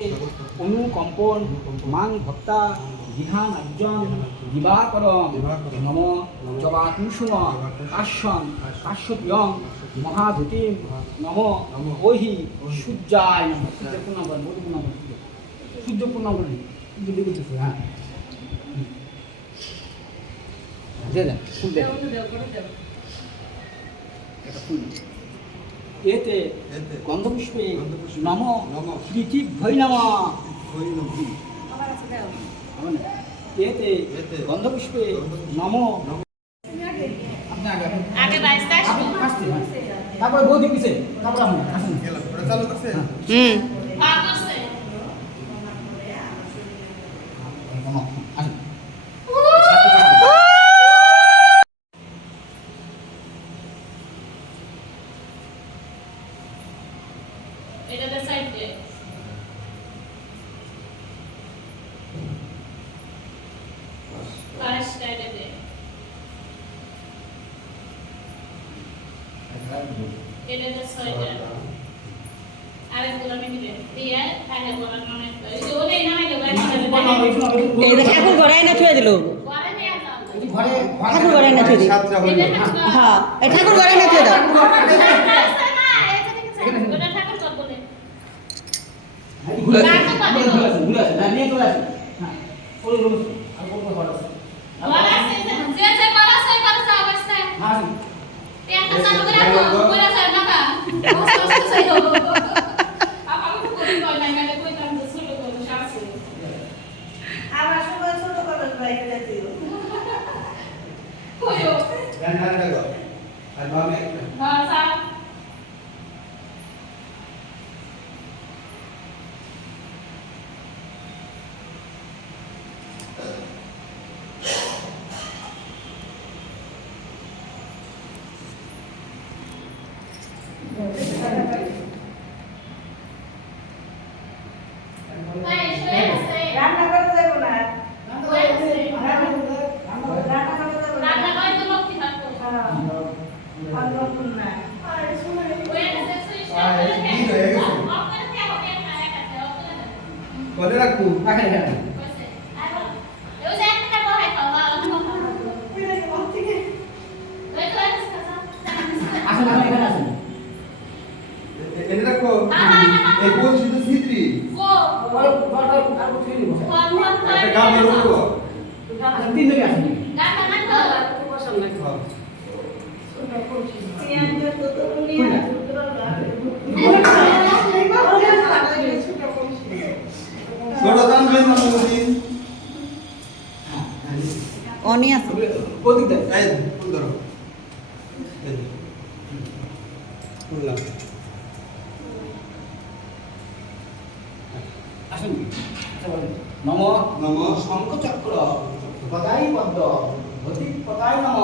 অনুকম্পন মাং ভক্তা বিধান অর্জন দিবাকরম নম জবাকুসুম কাশ্যম কাশ্যপ্রিয়ং মহাধুতিম নম ওহি সূর্যায় নম। সূর্য প্রণাম করেন সূর্য দেখেছে। হ্যাঁ ফুল দেন ফুল এতে গন্ধপুষ্পে নম পৃথিভ্যৈ নমঃ। এতে গন্ধপুষ্পে নম। তারপরে বৌদি পিছে তারপরে আসুন চালু করছে। আসুন এটাতে সাইড দে পাশ সাইডে দে এটাতে সাইডে আরে পুরো মিনি দে দিয়ে তাহলে বলার নামে এই যে ওরে নামে তো গাড়ি এই দেখে এখন ঘরে না থুয়ে দিল ঘরে নিয়ে যাও ঘরে ঠাকুর ঘরে না থুয়ে দিল। হ্যাঁ এই ঠাকুর ঘরে না থুয়ে দাও। ওটা ঠাকুর কর বলে ঘুরে আসেন নিয়ে চলে আসেন। হ্যাঁ ওই রুম আর কোন ঘর আছে ঘর আছে যে যে করা সেই করছে অবস্থা হ্যাঁ একটা চালু করে রাখো কইরা যায় টাকা কষ্ট চাই হবে আমাকে তো কোন কই নাই মানে কইতাম যে ছোট করে শাস্তি আবার সময় ছোট করে বাইরে দিও কইও গান গান গাও আর বামে ঘর সা রান্না করে দেব না রান্না করে দেব অন্নপূর্ণা করে রাখবো রাখেন এখানে আসেন এখানে আসেন। এনে রাখো এই কোন শুধু সিদ্রি আর ছুঁয়ে দিব একটা গান বলবো আসেন তিন জনে আসেন। ছোট গান গান না বলি অনি আছে ওদিক দেন এই ফুল ধরো এই ফুললাম আসুন আচ্ছা বলেন নম নম শঙ্খচক্র পদাই পদ্ম ভতি পদাই নম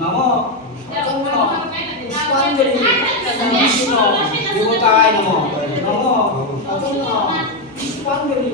নম সচন্দন পুষ্পাঞ্জলি বিষ্ণু দেবতায় নম নম সচন্দন পুষ্পাঞ্জলি